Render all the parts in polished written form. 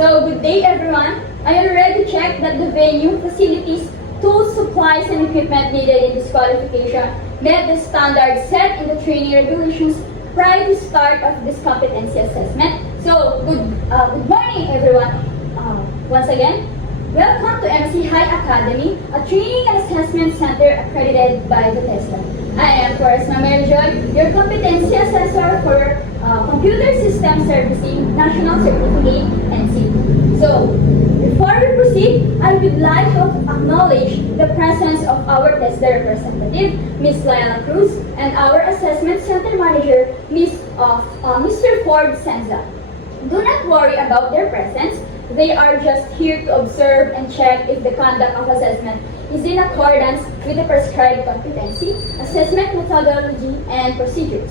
So, good day everyone. I already checked that the venue, facilities, tools, supplies, and equipment needed in this qualification met the standards set in the training regulations prior to start of this competency assessment. So, good morning everyone. Once again, welcome to MC High Academy, a training and assessment center accredited by the TESDA. I am Quaresma Merjoy, your competency assessor for Computer System Servicing National Certificate NC. So, before we proceed, I would like to acknowledge the presence of our TESDA representative, Ms. Lila Cruz, and our Assessment Center Manager, Mr. Ford Senza. Do not worry about their presence. They are just here to observe and check if the conduct of assessment is in accordance with the prescribed competency, assessment methodology, and procedures.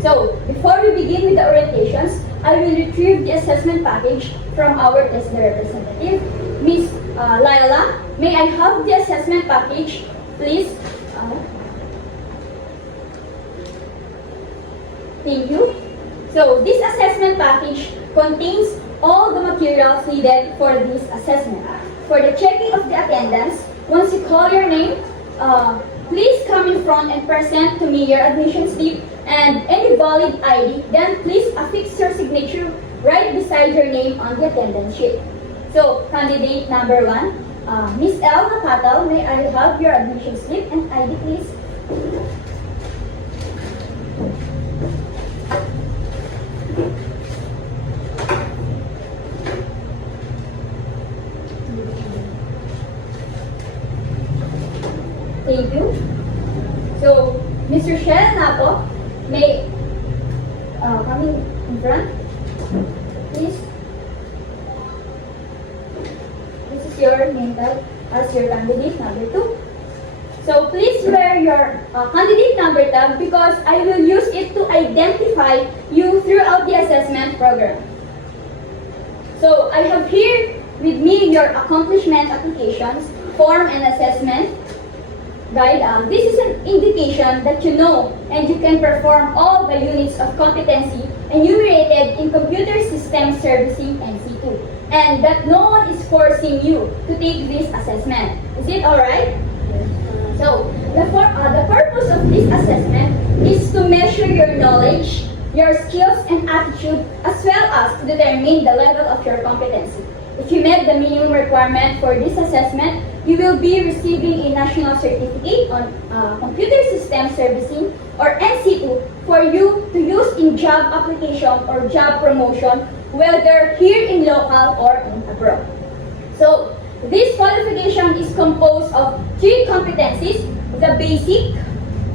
So, before we begin with the orientations, I will retrieve the assessment package from our TESDA representative, Ms. Lila. May I have the assessment package, please? Thank you. So, this assessment package contains all the materials needed for this assessment. For the checking of the attendance, once you call your name, please come in front and present to me your admission slip and any valid ID. Then please affix your signature right beside your name on the attendance sheet. So, candidate number 1, Ms. L. Napatal, may I have your admission slip and ID, please? Thank you. So, Mr. Shell Napo, may come in front, please. This is your name tag as your candidate number 2. So, please wear your candidate number tag because I will use it to identify you throughout the assessment program. So, I have here with me your accomplishment applications, form and assessment. Right? This is an indication that you know and you can perform all the units of competency enumerated in Computer System Servicing NC2, and that no one is forcing you to take this assessment. Is it alright? So, the purpose of this assessment is to measure your knowledge, your skills and attitude, as well as to determine the level of your competency. If you met the minimum requirement for this assessment, you will be receiving a national certificate on Computer System Servicing or NC2 for you to use in job application or job promotion, whether here in local or in abroad. So, this qualification is composed of 3 competencies: the basic,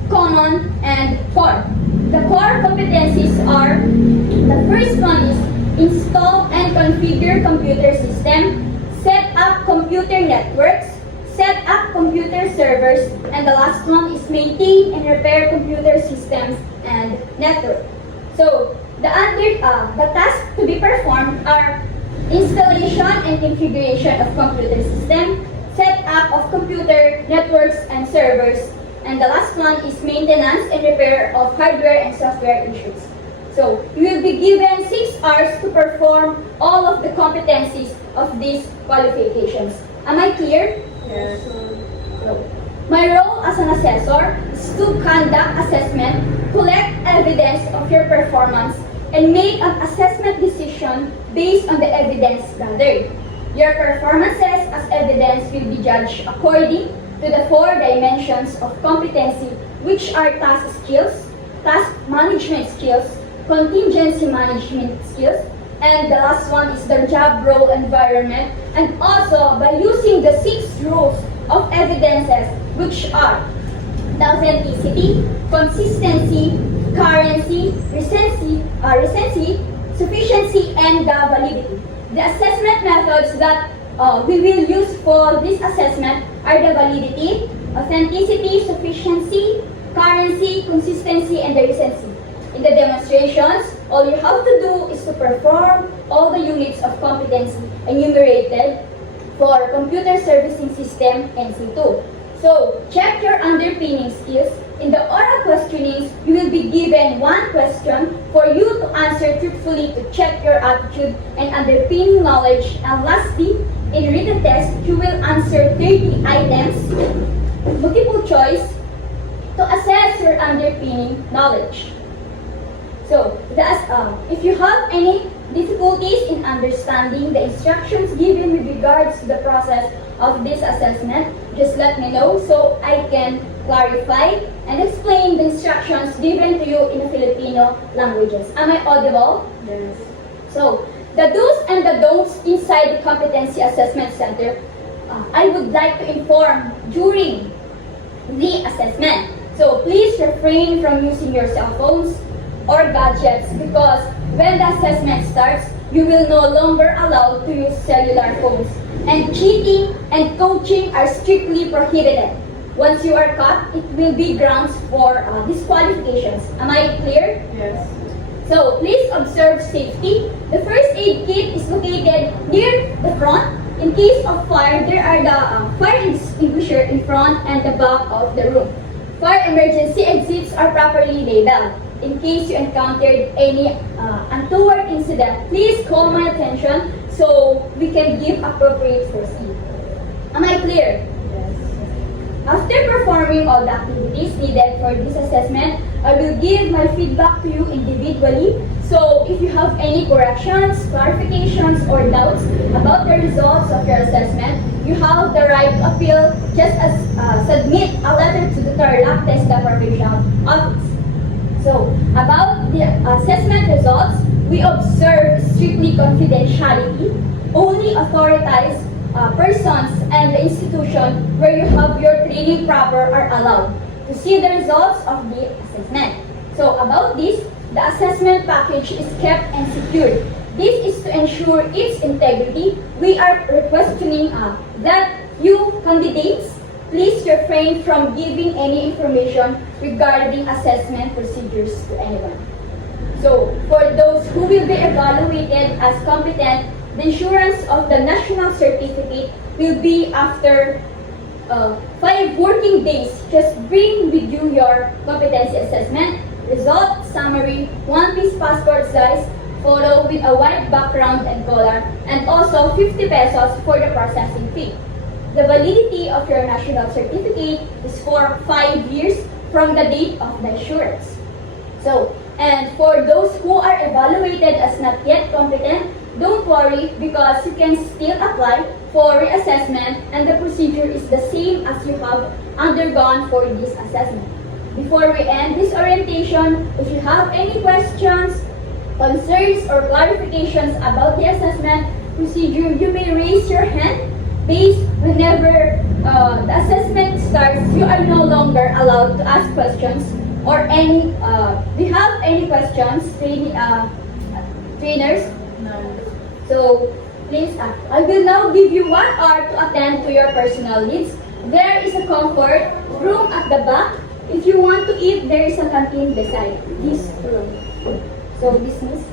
common, and core. The core competencies are, the first one is install and configure computer system, set up computer networks, set up computer servers, and the last one is maintain and repair computer systems and network. So, the tasks to be performed are installation and configuration of computer system, set up of computer networks and servers, and the last one is maintenance and repair of hardware and software issues. So, you will be given 6 hours to perform all of the competencies of these qualifications. Am I clear? Yes. So, my role as an assessor is to conduct assessment, collect evidence of your performance, and make an assessment decision based on the evidence gathered. Your performances as evidence will be judged according to the 4 dimensions of competency, which are task skills, task management skills, contingency management skills, and the last one is the job role environment, and also by using the 6 rules of evidences, which are the authenticity, consistency, currency, recency, sufficiency, and the validity. The assessment methods that we will use for this assessment are the validity, authenticity, sufficiency, currency, consistency, and the recency. In the demonstrations, all you have to do is to perform all the units of competency enumerated for Computer Servicing System NC2. So, check your underpinning skills. In the oral questionings, you will be given one question for you to answer truthfully to check your attitude and underpinning knowledge. And lastly, in written test, you will answer 30 items, multiple choice, to assess your underpinning knowledge. So, if you have any difficulties in understanding the instructions given with regards to the process of this assessment, just let me know so I can clarify and explain the instructions given to you in Filipino languages. Am I audible? Yes. So, the do's and the don'ts inside the Competency Assessment Center, I would like to inform during the assessment. So, please refrain from using your cell phones or gadgets because when the assessment starts, you will no longer allowed to use cellular phones. And cheating and coaching are strictly prohibited. Once you are caught, it will be grounds for disqualifications. Am I clear? Yes. So please observe safety. The first aid kit is located near the front. In case of fire, there are the fire extinguisher in front and the back of the room. Fire emergency exits are properly labeled. In case you encountered any untoward incident, please call my attention so we can give appropriate first aid. Am I clear? Yes. After performing all the activities needed for this assessment, I will give my feedback to you individually. So if you have any corrections, clarifications, or doubts about the results of your assessment, you have the right to appeal just as submit a letter to the Tarlac TESDA Provincial Office. So, about the assessment results, we observe strictly confidentiality. Only authorized persons and the institution where you have your training proper are allowed to see the results of the assessment. So, about this, the assessment package is kept and secured. This is to ensure its integrity. We are requesting that you candidates please refrain from giving any information regarding assessment procedures to anyone. So, for those who will be evaluated as competent, the issuance of the national certificate will be after 5 working days. Just bring with you your competency assessment, result, summary, 1-piece passport size, photo with a white background and color, and also 50 pesos for the processing fee. The validity of your national certificate is for 5 years from the date of the issuance. So, and for those who are evaluated as not yet competent, don't worry because you can still apply for reassessment and the procedure is the same as you have undergone for this assessment. Before we end this orientation, if you have any questions, concerns, or clarifications about the assessment procedure, you may raise your hand. Based whenever the assessment starts, you are no longer allowed to ask questions or any. Do you have any questions, trainers? No. So please, I will now give you 1 hour to attend to your personal needs. There is a comfort room at the back. If you want to eat, there is a canteen beside this room. So dismiss.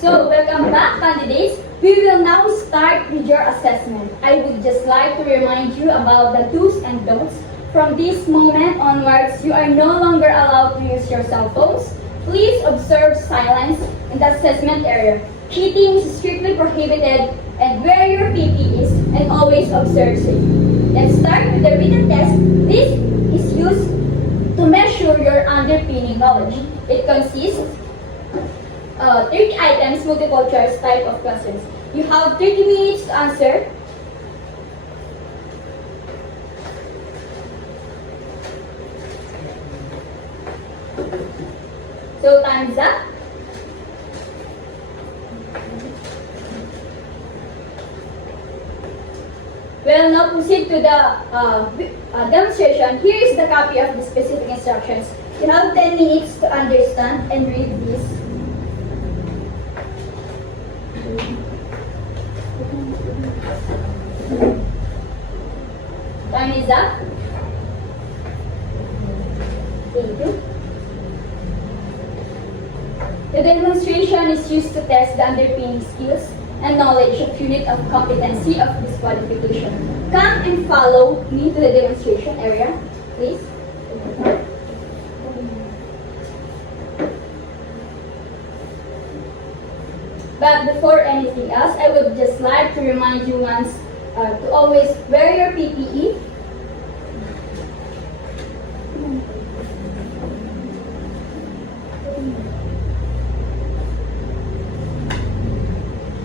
So, welcome back, candidates. We will now start with your assessment. I would just like to remind you about the do's and don'ts. From this moment onwards, you are no longer allowed to use your cell phones. Please observe silence in the assessment area. Cheating is strictly prohibited and wear your PPEs and always observe safety. Let's start with the written test. This is used to measure your underpinning knowledge. It consists 30 items, multiple choice type of questions. You have 30 minutes to answer. So time's up. We'll now proceed to the demonstration. Here is the copy of the specific instructions. You have 10 minutes to understand and read this. Time time is up. Thank you. The demonstration is used to test the underpinning skills and knowledge of unit of competency of this qualification. Come and follow me to the demonstration area, please. But before anything else, I would just like to remind you once to always wear your PPE.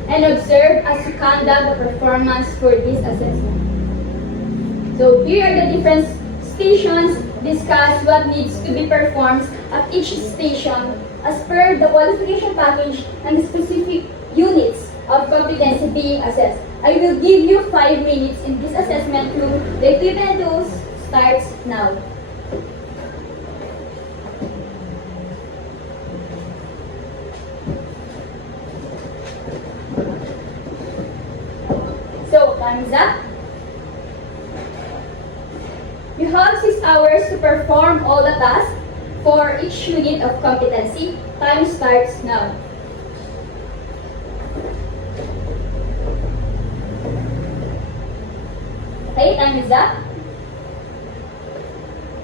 And observe as you conduct the performance for this assessment. So here are the different stations. Discuss what needs to be performed at each station as per the qualification package and the specific units of competency being assessed. I will give you 5 minutes in this assessment room. The equipment tools starts now. So, time is up. You have 6 hours to perform all the tasks for each unit of competency. Time starts now. Okay, time is up.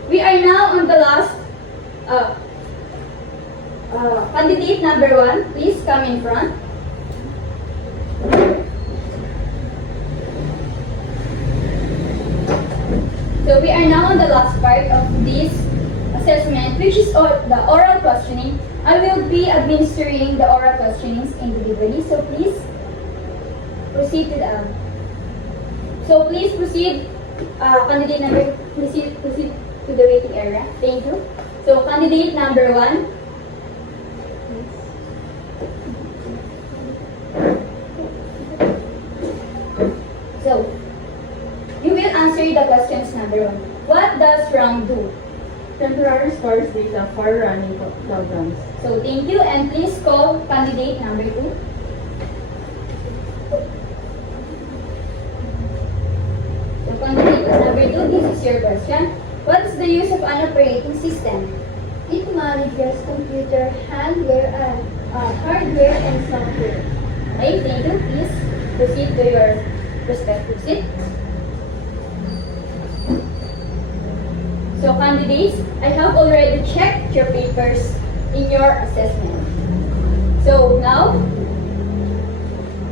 We are now on the last candidate number 1. Please come in front. So we are now on the last part of this assessment, which is the oral questioning. I will be administering the oral questionings individually. So please proceed to the. So please proceed, candidate number. Proceed to the waiting area. Thank you. So candidate number 1. So you will answer the questions number 1. What does RAM do? Temporary stores data for running programs. So thank you, and please call candidate number 2. So candidate number 2, this is your question. What is the use of an operating system? It manages computer, hardware, and software. Okay, thank you. Please proceed to your respective seat. So candidates, I have already checked your papers in your assessment. So now,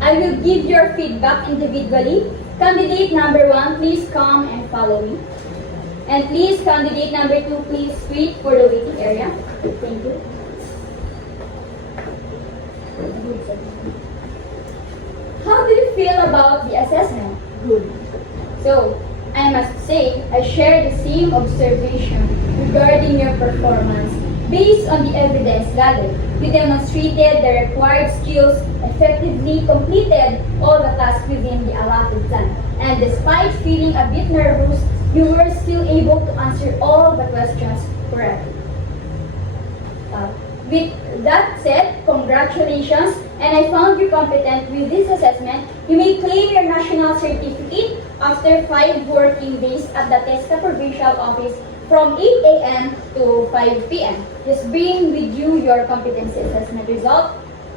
I will give your feedback individually. Candidate number 1, please come and follow me. And please, candidate number 2, please wait for the waiting area. Thank you. How do you feel about the assessment? Good. So, I must say, I share the same observation regarding your performance. Based on the evidence gathered, you demonstrated the required skills, effectively completed all the tasks within the allotted time. And despite feeling a bit nervous, you were still able to answer all the questions correctly. With that said, congratulations, and I found you competent with this assessment. You may claim your national certificate after 5 working days at the TESTA Provincial Office from 8 a.m. to 5 p.m. Just bring with you your competency assessment result,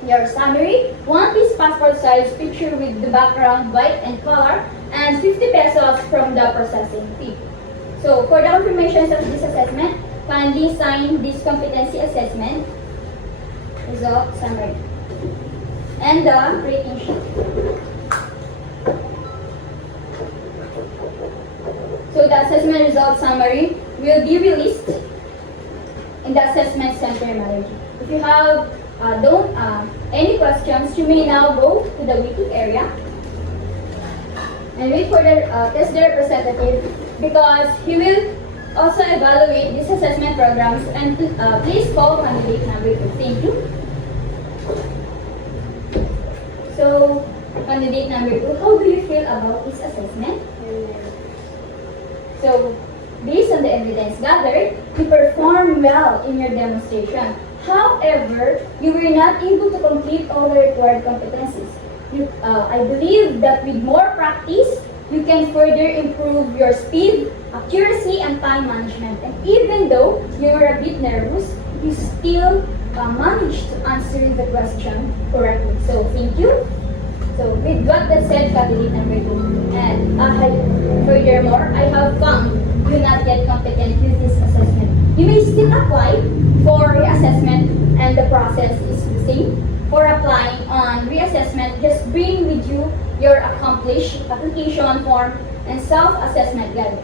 your summary, 1 piece passport size picture with the background white and color, and 50 pesos from the processing fee. So for the confirmations of this assessment, kindly sign this competency assessment result summary and the rating sheet. So the assessment result summary will be released in the assessment center manager. If you have any questions, you may now go to the waiting area and wait for the test representative, because he will also evaluate these assessment programs. And please call candidate number 2. Thank you. So, candidate number 2, how do you feel about this assessment? So, based on the evidence gathered, you performed well in your demonstration. However, you were not able to complete all the required competencies. I believe that with more practice you can further improve your speed, accuracy, and time management. And even though you're a bit nervous, you still managed to answer the question correctly. So thank you. So with what that said, candidate number 2, and furthermore, I have found you not yet competent with this assessment. You may still apply for reassessment, and the process is the same. For applying on reassessment, just bring with you your accomplished application form and self-assessment guide.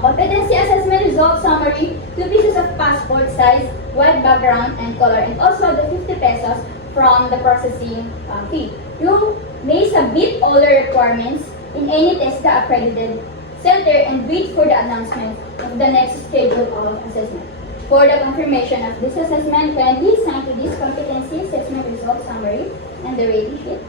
Competency assessment result summary, 2 pieces of passport size, white background and color, and also the 50 pesos from the processing fee. You may submit all the requirements in any TESDA accredited center and wait for the announcement of the next schedule of assessment. For the confirmation of this assessment, kindly sign to this competency assessment result summary and the rating sheet.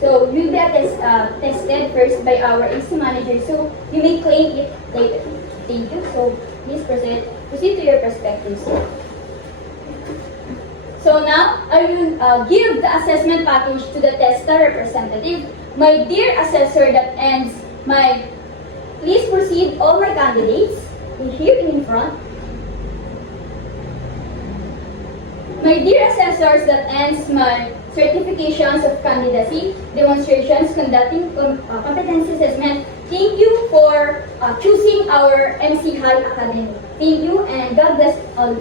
So you'll be tested first by our AC manager, so you may claim it later. Thank you. So please proceed to your perspectives. So now I will give the assessment package to the TESDA representative. My dear assessor that ends my, please proceed all my candidates here in front. My dear assessors that ends my certifications of candidacy, demonstrations, conducting competency assessment. Thank you for choosing our MC High Academy. Thank you and God bless all.